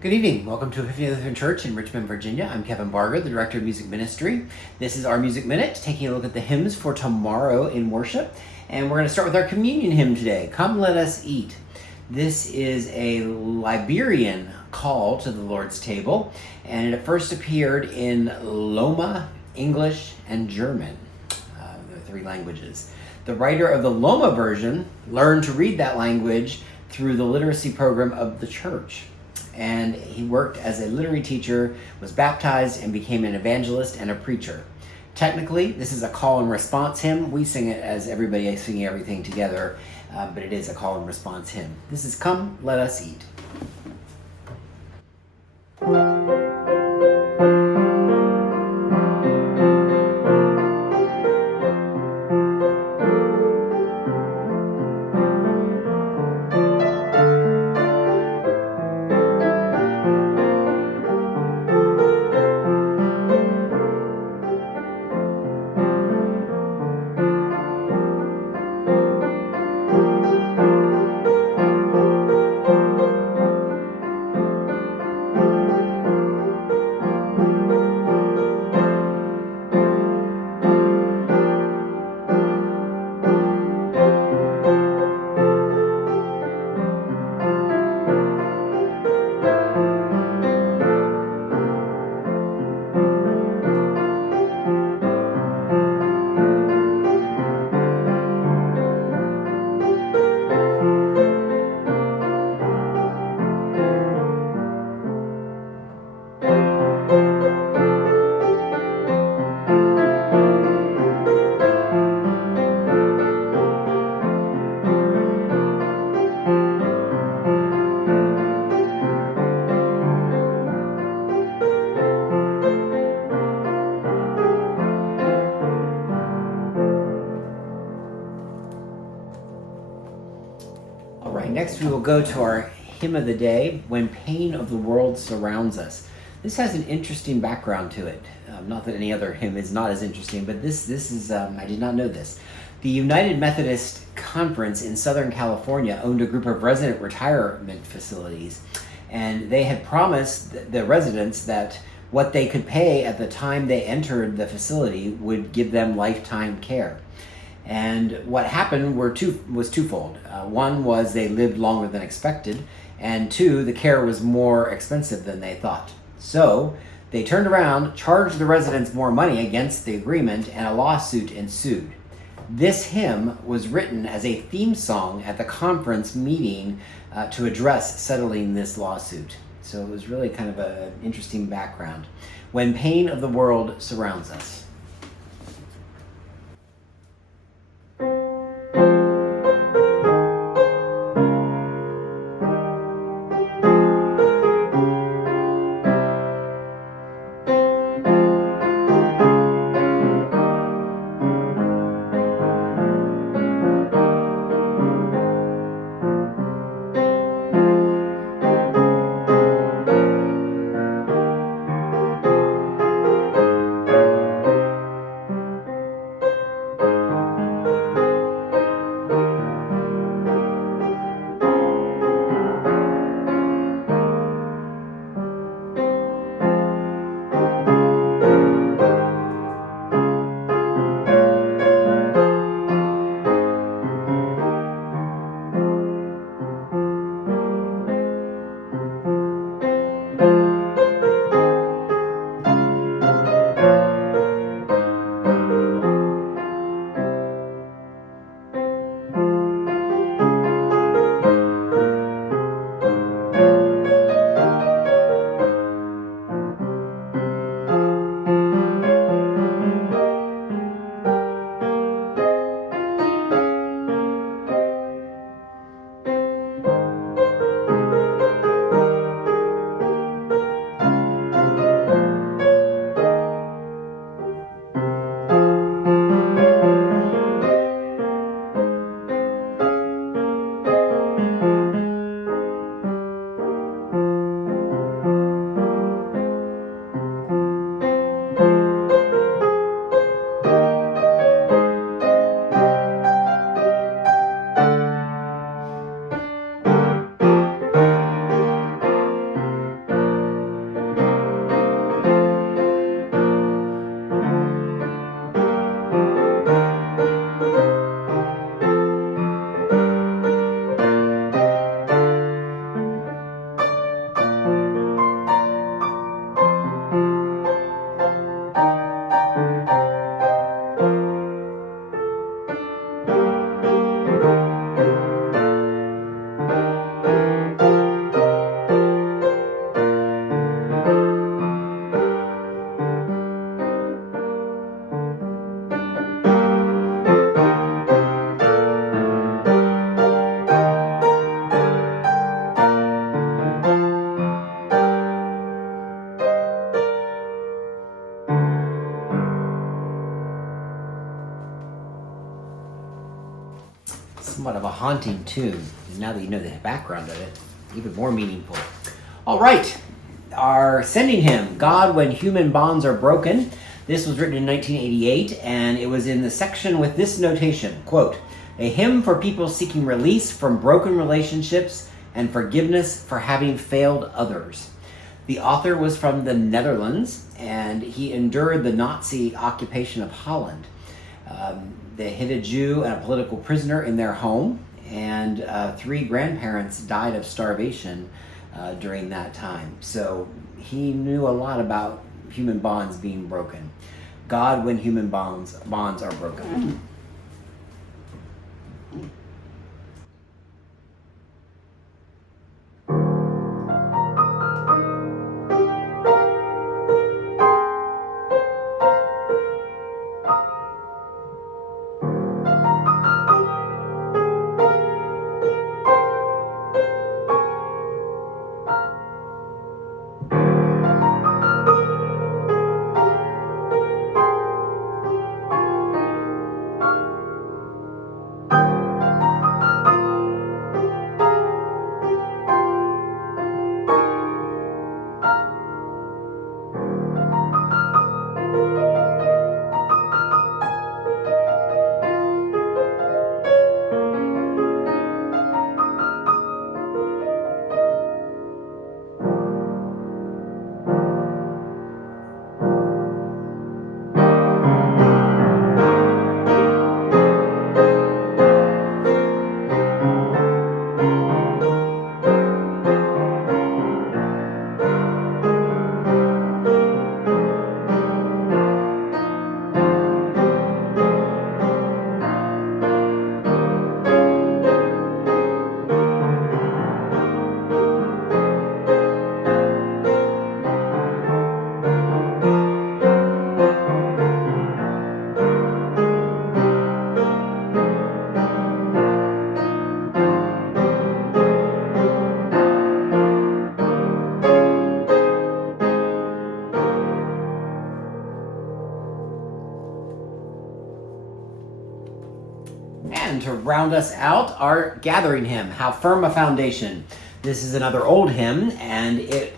Good evening. Welcome to Epiphany Lutheran Church in Richmond, Virginia. I'm Kevin Barger, the Director of Music Ministry. This is our Music Minute, taking a look at the hymns for tomorrow in worship. And we're going to start with our communion hymn today, Come Let Us Eat. This is a Liberian call to the Lord's table, and it first appeared in Loma, English, and German, the three languages. The writer of the Loma version learned to read that language through the literacy program of the church. And he worked as a literary teacher, was baptized, and became an evangelist and a preacher. Technically, this is a call and response hymn. We sing it as everybody singing everything together, but it is a call and response hymn. This is Come, Let Us Eat. All right, next we will go to our hymn of the day, When Pain of the World Surrounds Us. This has an interesting background to it. Not that any other hymn is not as interesting, but this is, I did not know this. The United Methodist Conference in Southern California owned a group of resident retirement facilities, and they had promised the residents that what they could pay at the time they entered the facility would give them lifetime care. And what happened was twofold. One was they lived longer than expected, and two, the care was more expensive than they thought. So they turned around, charged the residents more money against the agreement, and a lawsuit ensued. This hymn was written as a theme song at the conference meeting to address settling this lawsuit. So it was really kind of an interesting background. When Pain of the World Surrounds Us. somewhat of a haunting tune. And now that you know the background of it, even more meaningful. All right, our sending hymn, God When Human Bonds Are Broken. This was written in 1988, and it was in the section with this notation, quote, a hymn for people seeking release from broken relationships and forgiveness for having failed others. The author was from the Netherlands, and he endured the Nazi occupation of Holland. They hid a Jew and a political prisoner in their home, and 3 grandparents died of starvation during that time. So he knew a lot about human bonds being broken. God When Human Bonds Are Broken. And to round us out, our gathering hymn, How Firm a Foundation. This is another old hymn, and it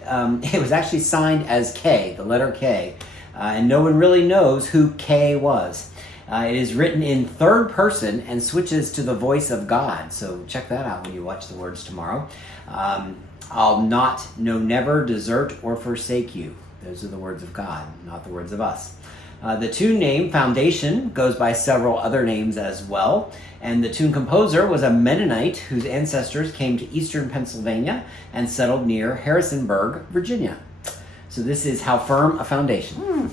was actually signed as K, the letter K, and no one really knows who K was. It is written in third person and switches to the voice of God, so check that out when you watch the words tomorrow. I'll not, no, never desert or forsake you. Those are the words of God, not the words of us. The tune name, Foundation, goes by several other names as well. And the tune composer was a Mennonite whose ancestors came to eastern Pennsylvania and settled near Harrisonburg, Virginia. So this is How Firm a Foundation.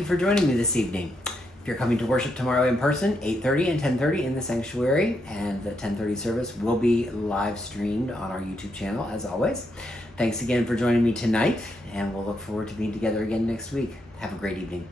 you for joining me this evening. If you're coming to worship tomorrow in person, 8:30 and 10:30 in the sanctuary, and the 10:30 service will be live streamed on our YouTube channel as always. Thanks again for joining me tonight, and we'll look forward to being together again next week. Have a great evening.